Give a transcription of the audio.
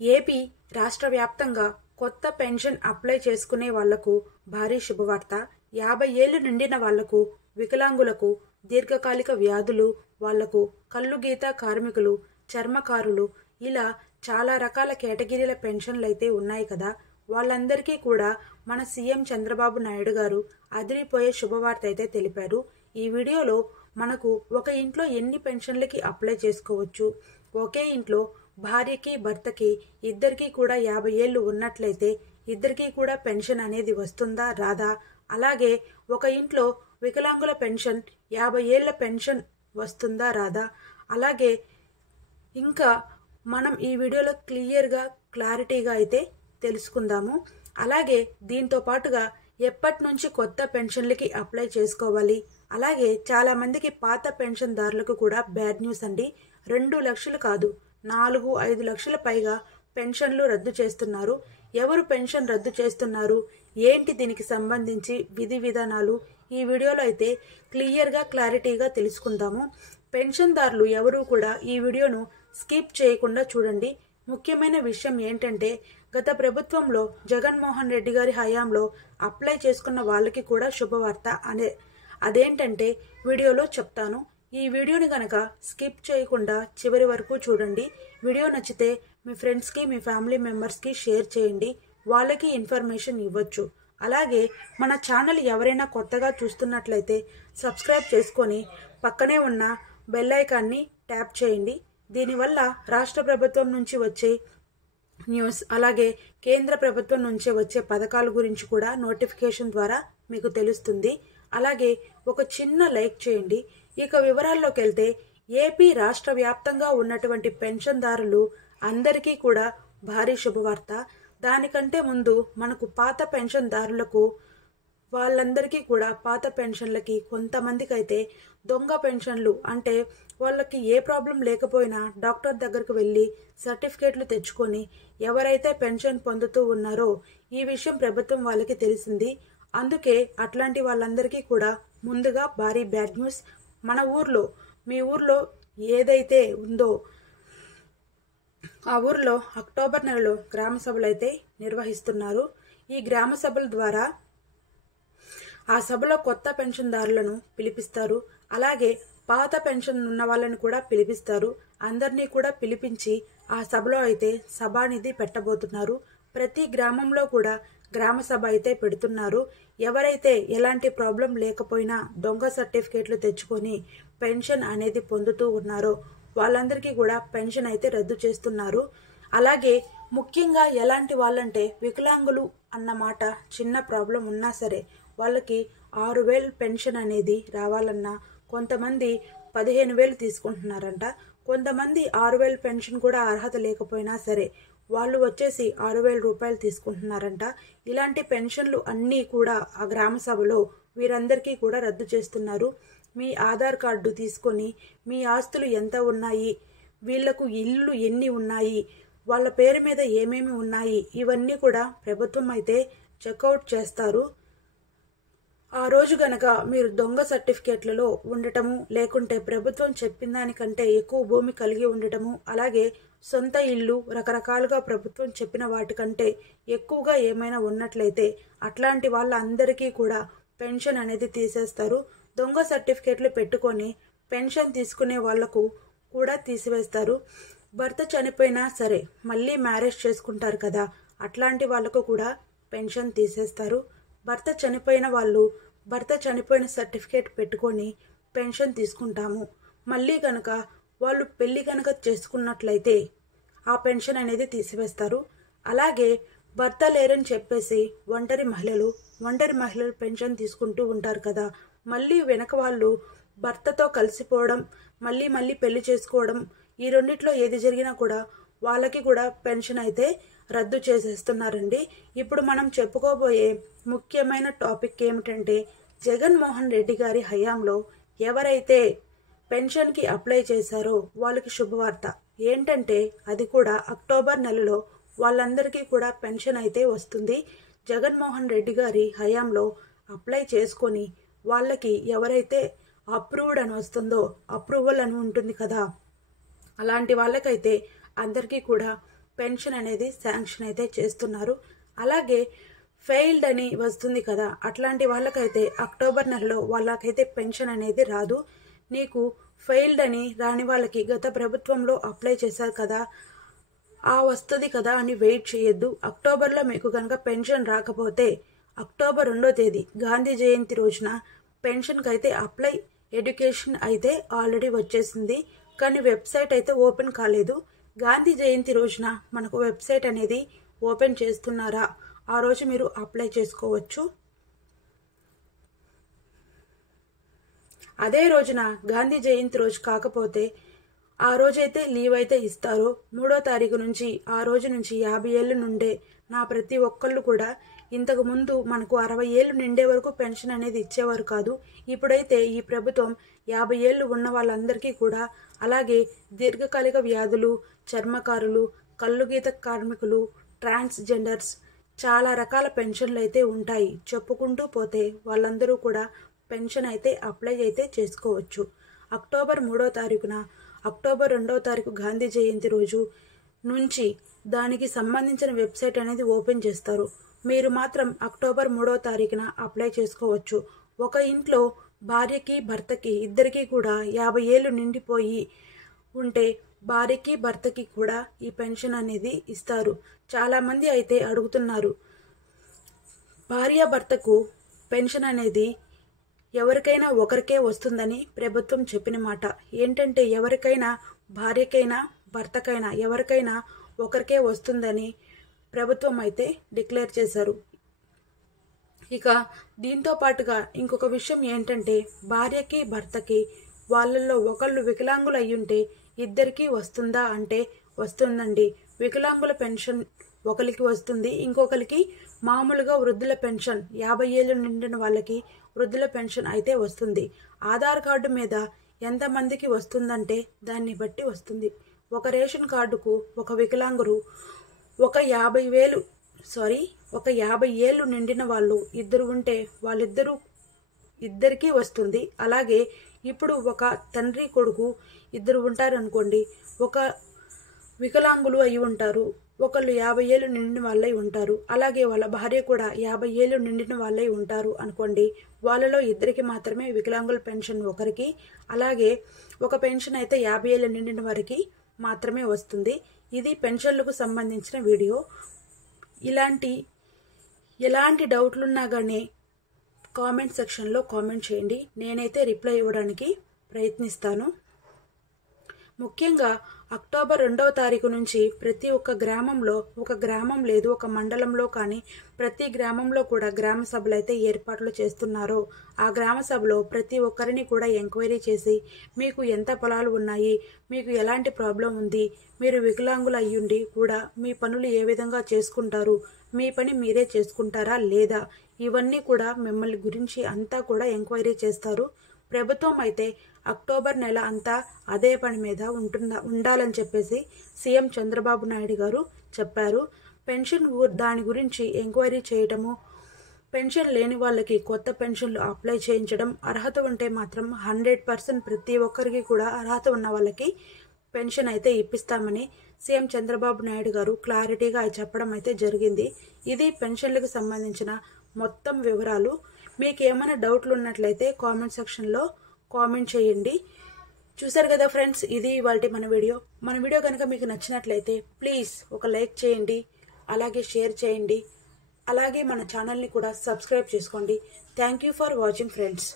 AP రాష్ట్ర వ్యాప్తంగా కొత్త పెన్షన్ అప్లై చేసుకునే వాళ్లకు భారీ శుభవార్త. 50 ఏళ్లు నిండిన వాళ్లకు, వికలాంగులకు, దీర్ఘకాలిక వ్యాధులు వాళ్లకు, కల్లుగీత కార్మికులు, చర్మకారులు ఇలా చాలా రకాల కేటగిరీల పెన్షన్లైతే ఉన్నాయి కదా. వాళ్ళందరికీ కూడా మన సీఎం చంద్రబాబు నాయుడు గారు అదిరిపోయే శుభవార్త అయితే తెలిపారు. ఈ వీడియోలో మనకు ఒక ఇంట్లో ఎన్ని పెన్షన్లకి అప్లై చేసుకోవచ్చు, ఒకే ఇంట్లో భార్యకి భర్తకి ఇద్దరికి కూడా 50 ఏళ్లు ఉన్నట్లయితే ఇద్దరికి కూడా పెన్షన్ అనేది వస్తుందా రాదా, అలాగే ఒక ఇంట్లో వికలాంగుల పెన్షన్ 50 ఏళ్ల పెన్షన్ వస్తుందా రాదా, అలాగే ఇంకా మనం ఈ వీడియోలో క్లారిటీగా అయితే తెలుసుకుందాము. అలాగే దీంతో పాటుగా ఎప్పటి నుంచి కొత్త పెన్షన్లకి అప్లై చేసుకోవాలి, అలాగే చాలా మందికి పాత పెన్షన్దారులకు కూడా బ్యాడ్ న్యూస్ అండి. 2 లక్షలు కాదు 4-5 లక్షల పైగా పెన్షన్లు రద్దు చేస్తున్నారు. ఎవరు పెన్షన్ రద్దు చేస్తున్నారు, ఏంటి దీనికి సంబంధించి విధి విధానాలు ఈ వీడియోలో అయితే క్లారిటీగా తెలుసుకుందాము. పెన్షన్దారులు ఎవరు కూడా ఈ వీడియోను స్కిప్ చేయకుండా చూడండి. ముఖ్యమైన విషయం ఏంటంటే గత ప్రభుత్వంలో జగన్మోహన్ రెడ్డి గారి హయాంలో అప్లై చేసుకున్న వాళ్ళకి కూడా శుభవార్త అదేంటంటే వీడియోలో చెప్తాను. ఈ వీడియోని కనుక స్కిప్ చేయకుండా చివరి వరకు చూడండి. వీడియో నచ్చితే మీ ఫ్రెండ్స్కి, మీ ఫ్యామిలీ మెంబర్స్కి షేర్ చేయండి, వాళ్ళకి ఇన్ఫర్మేషన్ ఇవ్వచ్చు. అలాగే మన ఛానల్ ఎవరైనా కొత్తగా చూస్తున్నట్లయితే సబ్స్క్రైబ్ చేసుకొని పక్కనే ఉన్న బెల్ ఐకాన్ని ట్యాప్ చేయండి. దీనివల్ల రాష్ట్ర ప్రభుత్వం నుంచి వచ్చే న్యూస్, అలాగే కేంద్ర ప్రభుత్వం నుంచి వచ్చే పథకాల గురించి కూడా నోటిఫికేషన్ ద్వారా మీకు తెలుస్తుంది. అలాగే ఒక చిన్న లైక్ చేయండి. ఇక వివరాల్లోకి వెళ్తే ఏపీ రాష్ట్ర వ్యాప్తంగా ఉన్నటువంటి పెన్షన్దారులు అందరికీ కూడా భారీ శుభవార్త. దానికంటే ముందు మనకు పాత పెన్షన్దారులకు వాళ్ళందరికీ కూడా పాత పెన్షన్లకి కొంతమందికి అయితే దొంగ పెన్షన్లు, అంటే వాళ్ళకి ఏ ప్రాబ్లం లేకపోయినా డాక్టర్ దగ్గరకు వెళ్ళి సర్టిఫికేట్లు తెచ్చుకొని ఎవరైతే పెన్షన్ పొందుతూ ఉన్నారో ఈ విషయం ప్రభుత్వం వాళ్ళకి తెలిసింది. అందుకే అట్లాంటి వాళ్ళందరికీ కూడా ముందుగా భారీ బ్యాడ్ న్యూస్. మన ఊర్లో, మీ ఊర్లో ఏదైతే ఉందో ఆ ఊర్లో అక్టోబర్ నెలలో గ్రామ సభలు అయితే నిర్వహిస్తున్నారు. ఈ గ్రామ సభల ద్వారా ఆ సభలో కొత్త పెన్షన్దారులను పిలిపిస్తారు, అలాగే పాత పెన్షన్ ఉన్న వాళ్ళని కూడా పిలిపిస్తారు. అందరినీ కూడా పిలిపించి ఆ సభలో అయితే సభానిధి పెట్టబోతున్నారు. ప్రతి గ్రామంలో కూడా గ్రామ సభ అయితే పెడుతున్నారు. ఎవరైతే ఎలాంటి ప్రాబ్లం లేకపోయినా దొంగ సర్టిఫికేట్లు తెచ్చుకొని పెన్షన్ అనేది పొందుతూ ఉన్నారో వాళ్ళందరికీ కూడా పెన్షన్ అయితే రద్దు చేస్తున్నారు. అలాగే ముఖ్యంగా ఎలాంటి వాళ్ళంటే వికలాంగులు అన్నమాట, చిన్న ప్రాబ్లం ఉన్నా సరే వాళ్ళకి 6,000 పెన్షన్ అనేది రావాలన్నా కొంతమంది 15,000 తీసుకుంటున్నారంట. కొంతమంది 6,000 పెన్షన్ కూడా అర్హత లేకపోయినా సరే వాళ్ళు వచ్చేసి 6,000 రూపాయలు తీసుకుంటున్నారంట. ఇలాంటి పెన్షన్లు అన్నీ కూడా ఆ గ్రామ సభలో వీరందరికీ కూడా రద్దు చేస్తున్నారు. మీ ఆధార్ కార్డు తీసుకొని మీ ఆస్తులు ఎంత ఉన్నాయి, వీళ్లకు ఇల్లు ఎన్ని ఉన్నాయి, వాళ్ళ పేరు మీద ఏమేమి ఉన్నాయి, ఇవన్నీ కూడా ప్రభుత్వం అయితే చెక్అవుట్ చేస్తారు. ఆ రోజు గనక మీరు దొంగ సర్టిఫికేట్లలో ఉండటము, లేకుంటే ప్రభుత్వం చెప్పిన దానికంటే ఎక్కువ భూమి కలిగి ఉండటము, అలాగే సొంత ఇల్లు రకరకాలుగా ప్రభుత్వం చెప్పిన వాటికంటే ఎక్కువగా ఏమైనా ఉన్నట్లయితే అట్లాంటి వాళ్ళందరికీ కూడా పెన్షన్ అనేది తీసేస్తారు. దొంగ సర్టిఫికేట్లు పెట్టుకొని పెన్షన్ తీసుకునే వాళ్లకు కూడా తీసివేస్తారు. భర్త చనిపోయినా సరే మళ్ళీ మ్యారేజ్ చేసుకుంటారు కదా, అట్లాంటి వాళ్లకు కూడా పెన్షన్ తీసేస్తారు. భర్త చనిపోయిన వాళ్ళు భర్త చనిపోయిన సర్టిఫికేట్ పెట్టుకొని పెన్షన్ తీసుకుంటాము. మళ్ళీ కనుక వాళ్ళు పెళ్లి కనుక చేసుకున్నట్లయితే ఆ పెన్షన్ అనేది తీసివేస్తారు. అలాగే భర్త లేరని చెప్పేసి ఒంటరి మహిళలు పెన్షన్ తీసుకుంటూ ఉంటారు కదా, మళ్ళీ వెనక వాళ్ళు భర్తతో కలిసిపోవడం, మళ్ళీ పెళ్లి చేసుకోవడం, ఈ రెండిట్లో ఏది జరిగినా కూడా వాళ్ళకి కూడా పెన్షన్ అయితే రద్దు చేసేస్తున్నారండి. ఇప్పుడు మనం చెప్పుకోబోయే ముఖ్యమైన టాపిక్ ఏమిటంటే జగన్మోహన్ రెడ్డి గారి హయాంలో ఎవరైతే పెన్షన్కి అప్లై చేశారో వాళ్ళకి శుభవార్త ఏంటంటే అది కూడా అక్టోబర్ నెలలో వాళ్ళందరికీ కూడా పెన్షన్ అయితే వస్తుంది. జగన్మోహన్ రెడ్డి గారి హయాంలో అప్లై చేసుకొని వాళ్ళకి ఎవరైతే అప్రూవ్డ్ అని వస్తుందో, అప్రూవల్ అని ఉంటుంది కదా, అలాంటి వాళ్ళకైతే అందరికీ కూడా పెన్షన్ అనేది శాంక్షన్ అయితే చేస్తున్నారు. అలాగే ఫెయిల్డ్ అని వస్తుంది కదా, అట్లాంటి వాళ్ళకైతే అక్టోబర్ నెలలో వాళ్ళకైతే పెన్షన్ అనేది రాదు. నీకు ఫెయిల్డ్ అని రాని వాళ్ళకి గత ప్రభుత్వంలో అప్లై చేశారు కదా, ఆ వస్తుంది కదా అని వెయిట్ చేయొద్దు. అక్టోబర్లో మీకు కనుక పెన్షన్ రాకపోతే అక్టోబర్ 2వ తేదీ గాంధీ జయంతి రోజున పెన్షన్కి అయితే అప్లై ఎడ్యుకేషన్ అయితే ఆల్రెడీ వచ్చేసింది, కానీ వెబ్సైట్ అయితే ఓపెన్ కాలేదు. గాంధీ జయంతి రోజున మనకు వెబ్సైట్ అనేది ఓపెన్ చేస్తున్నారా, ఆ రోజు మీరు అప్లై చేసుకోవచ్చు. అదే రోజున గాంధీ జయంతి రోజు కాకపోతే ఆ రోజైతే లీవ్ అయితే ఇస్తారు. 3వ తారీఖు నుంచి ఆ రోజు నుంచి 50 ఏళ్ళ నుండే నా ప్రతి ఒక్కళ్ళు కూడా, ఇంతకు ముందు మనకు 60 ఏళ్ళు నిండే వరకు పెన్షన్ అనేది ఇచ్చేవారు కాదు. ఇప్పుడైతే ఈ ప్రభుత్వం 50 ఏళ్ళు ఉన్న వాళ్ళందరికీ కూడా, అలాగే దీర్ఘకాలిక వ్యాధులు, చర్మకారులు, కళ్ళుగీత కార్మికులు, ట్రాన్స్జెండర్స్, చాలా రకాల పెన్షన్లు అయితే ఉంటాయి. చెప్పుకుంటూ పోతే వాళ్ళందరూ కూడా పెన్షన్ అయితే అప్లై అయితే చేసుకోవచ్చు. అక్టోబర్ 3వ తారీఖున, అక్టోబర్ 2వ తారీఖు గాంధీ జయంతి రోజు నుంచి దానికి సంబంధించిన వెబ్సైట్ అనేది ఓపెన్ చేస్తారు. మీరు మాత్రం అక్టోబర్ 3వ తారీఖున అప్లై చేసుకోవచ్చు. ఒక ఇంట్లో భార్యకి భర్తకి ఇద్దరికీ కూడా 50 ఏళ్ళు నిండిపోయి ఉంటే భార్యకి భర్తకి కూడా ఈ పెన్షన్ అనేది ఇస్తారు. చాలామంది అయితే అడుగుతున్నారు, భార్యాభర్తకు పెన్షన్ అనేది ఎవరికైనా ఒకరికే వస్తుందని ప్రభుత్వం చెప్పిన మాట ఏంటంటే, ఎవరికైనా భార్యకైనా భర్తకైనా ఎవరికైనా ఒకరికే వస్తుందని ప్రభుత్వం అయితే డిక్లేర్ చేశారు. ఇక దీంతో పాటుగా ఇంకొక విషయం ఏంటంటే, భార్యకి భర్తకి వాళ్ళల్లో ఒకళ్ళు వికలాంగులు అయ్యుంటే ఇద్దరికీ వస్తుందా అంటే వస్తుందండి. వికలాంగుల పెన్షన్ ఒకరికి వస్తుంది, ఇంకొకరికి మామూలుగా వృద్ధుల పెన్షన్ 50 ఏళ్ళు నిండిన వాళ్ళకి వృద్ధుల పెన్షన్ అయితే వస్తుంది. ఆధార్ కార్డు మీద ఎంతమందికి వస్తుందంటే దాన్ని బట్టి వస్తుంది. ఒక రేషన్ కార్డుకు ఒక వికలాంగురు ఒక 50 ఏళ్ళు నిండిన వాళ్ళు ఇద్దరు ఉంటే ఇద్దరికీ వస్తుంది. అలాగే ఇప్పుడు ఒక తండ్రి కొడుకు ఇద్దరు ఉంటారు అనుకోండి, ఒక వికలాంగులు అయి ఉంటారు, ఒకళ్ళు 50 ఏళ్ళు నిండిన వాళ్ళై ఉంటారు, అలాగే వాళ్ళ భార్య కూడా 50 ఏళ్ళు నిండిన వాళ్ళై ఉంటారు అనుకోండి. వాళ్ళలో ఇద్దరికి మాత్రమే వికలాంగుల పెన్షన్ ఒకరికి, అలాగే ఒక పెన్షన్ అయితే 50 ఏళ్ళు నిండిన వారికి మాత్రమే వస్తుంది. ఇది పెన్షన్లకు సంబంధించిన వీడియో. ఎలాంటి డౌట్లున్నా కానీ కామెంట్ సెక్షన్లో కామెంట్ చేయండి, నేనైతే రిప్లై ఇవ్వడానికి ప్రయత్నిస్తాను. ముఖ్యంగా అక్టోబర్ 2వ తారీఖు నుంచి ప్రతి ఒక్క గ్రామంలో, ఒక గ్రామం లేదు ఒక మండలంలో కానీ ప్రతి గ్రామంలో కూడా గ్రామ సభలు అయితే ఏర్పాట్లు చేస్తున్నారు. ఆ గ్రామ సభలో ప్రతి ఒక్కరిని కూడా ఎంక్వైరీ చేసి, మీకు ఎంత పొలాలు ఉన్నాయి, మీకు ఎలాంటి ప్రాబ్లం ఉంది, మీరు వికలాంగులు అయ్యుండి కూడా మీ పనులు ఏ విధంగా చేసుకుంటారు, మీ పని మీరే చేసుకుంటారా లేదా, ఇవన్నీ కూడా మిమ్మల్ని గురించి అంతా కూడా ఎంక్వైరీ చేస్తారు. ప్రభుత్వం అయితే అక్టోబర్ నెల అంతా అదే పని మీద ఉండాలని చెప్పేసి సీఎం చంద్రబాబు నాయుడు గారు చెప్పారు. పెన్షన్ దాని గురించి ఎంక్వైరీ చేయటము, పెన్షన్ లేని వాళ్ళకి కొత్త పెన్షన్లు అప్లై చేయించడం, అర్హత ఉంటే మాత్రం 100% ప్రతి ఒక్కరికి కూడా అర్హత ఉన్న వాళ్ళకి పెన్షన్ అయితే ఇప్పిస్తామని సీఎం చంద్రబాబు నాయుడు గారు క్లారిటీగా చెప్పడం అయితే జరిగింది. ఇది పెన్షన్లకు సంబంధించిన మొత్తం వివరాలు. మీకు ఏమైనా డౌట్లు ఉన్నట్లయితే కామెంట్ సెక్షన్లో కామెంట్ చేయండి. చూసారు కదా ఫ్రెండ్స్, ఇది ఇవాల్టి మన వీడియో కనుక మీకు నచ్చినట్లయితే ప్లీజ్ ఒక లైక్ చేయండి, అలాగే షేర్ చేయండి, అలాగే మన ఛానల్ని కూడా సబ్స్క్రైబ్ చేసుకోండి. Thank you for watching friends.